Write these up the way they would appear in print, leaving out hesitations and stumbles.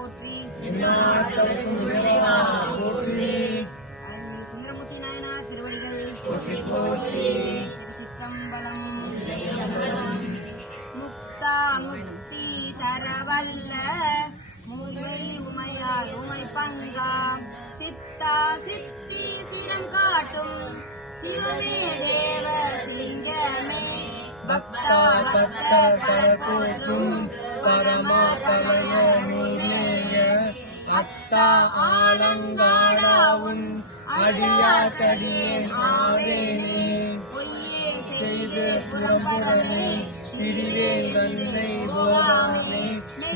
போற்றி. சுந்தரமூர்த்தி நாயனார் திருவடிகள் போற்றி. திருச்சிற்றம்பலம். முக்தா முக்தி தரவல்ல முதுவை உமையால் உமை பங்கா சித்தா சித்தி சிரம் காட்டும் சிவமே தேவ சிங்கமே பக்தா பக்தர் போற்றும் பரமா பலய நூலேய அத்தா ஆலங்காடாவும் அடியாத்தடியேன் ஆவேனே பொய்யே செய்து புறம்புறமே பிரிவே கண்ணை போதாமே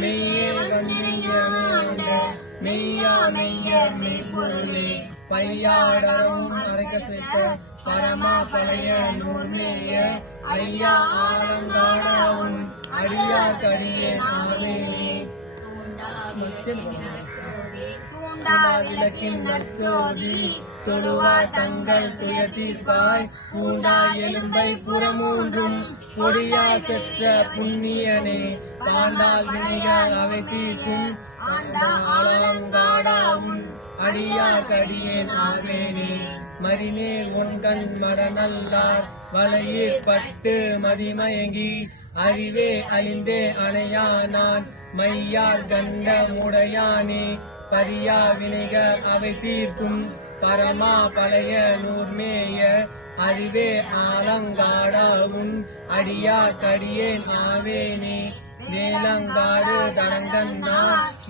மெய்யே கண்ணியாண்ட மெய்யா மெய்ய மெய்ப்பொருளே பையாடரும் அரைக்கசைப்ப பரமா பழைய நூர்மேய ஐயா ஆலங்காடாவும் அடியாத்தடியே ஆவேனே தூண்டா விளக்கின் நற்சோதி தொழுவா தங்கள் துயர்த்தீர்ப்பாய் பூண்டா எலும்பை புறமூன்றும் பொடியா செற்ற புண்ணியனே பாண்டால் வினைகள் அவை தீர்க்கும் ஆலங்காடாவும் அடியா கடியேன் ஆவேனே மறினேல் ஒன்கண் மடநல்லார் வலையில் பட்டு மதிமயங்கி அறிவே அழிந்தே அணையா நான் மையார் கண்ட முடையானே பரியா வினைகள் அவை தீர்க்கும் பரமா பழைய நூர்மேய அறிவே ஆலங்காடாவும் அடியா கடியேன் ஆவேனே வேலங்காடு தடங்கண்ணா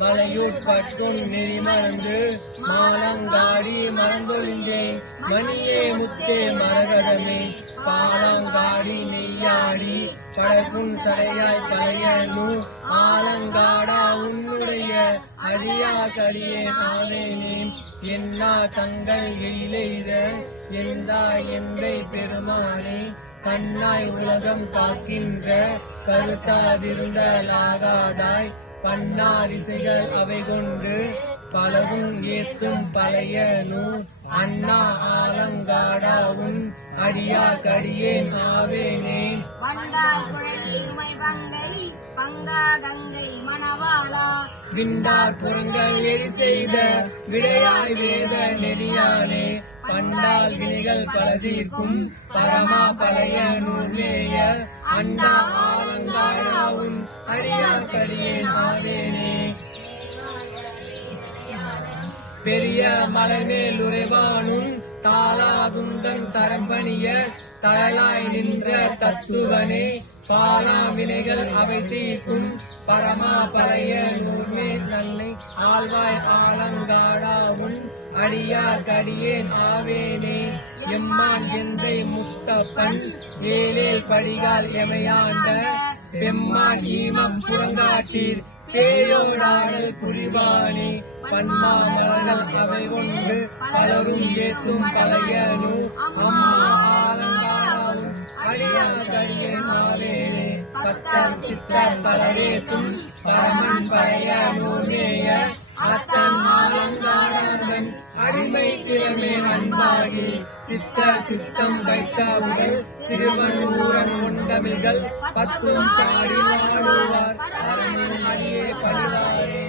மலையுட்பட்டும் நெறிமறந்து மாலங்காடி மறந்தொழிந்தேன் மணியே முத்தே மரகதமே பாலங்காடி நெய்யாடி படக்கும் சடையாய் பழைய நூ ஆலங்காடா உன்னுடைய அடியா கடியே ஆவேனே என்னா தங்கள் எயிலெய்த எந்தா எந்தை பெருமானே கண்ணாய் உலகம் காக்கின்ற கருத்தாதிருந்தலாகாதாய் பன்னாரிசைகள் அவை கொண்டு பலவும் ஏத்தும் பழைய நூல் அண்ணா ஆலங்காடாவும் அடியா கடியேன் ஆவேனே பங்கா கங்கை மணவாளா விண்டார் புறங்கள் எரி செய்த விடையாய் வேத நெறியானே பண்டால் வினைகள் பலதீர்க்கும் பரமா பழைய நூலேய அண்டா ஆலங்காடாவும் அடியா கடியேன் ஆவேனே பெரிய மலைமேல் உறைவானும் தாளாகுந்தன் சரம்பணிய தழலாய் நின்ற தத்துவனே பாலா வினைகள் அவை தீர்க்கும் பரமா பழைய நூர்மே நல்லை ஆழ்வாய் ஆலங்காடாவும் அடியா கடியேன் ஆவேனே எம்மான் எந்தை முத்தப்பன் ஏழேல் படிகால் எமையாண்ட பெம்மான் ஈமம் புறங்காட்டீர் பேயோடாடல் புரிவானே பன்மா மலர்கள் அவை கொண்டு பலரும் ஏற்றும் பழைய நூ அம்மா ஆலங்காடாவும் அடியா கடியேன் ஆவேனே பத்தர் சித்தர் பலரேற்றும் பரமன் பழைய நூர்மேய அத்தன் ஆலங்காடாதன் அடிமை திறமே அன்பாகி சித்தர் சித்தம் வைத்தாவுகள் சிறுவன் ஊரன் உண்டமிகள் பத்தும் பாடி ஆடுவார் பரமன் அடியே பணிவாரே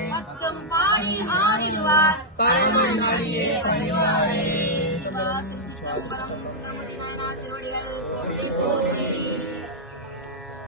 பரமன் அடியே பணிவாரே.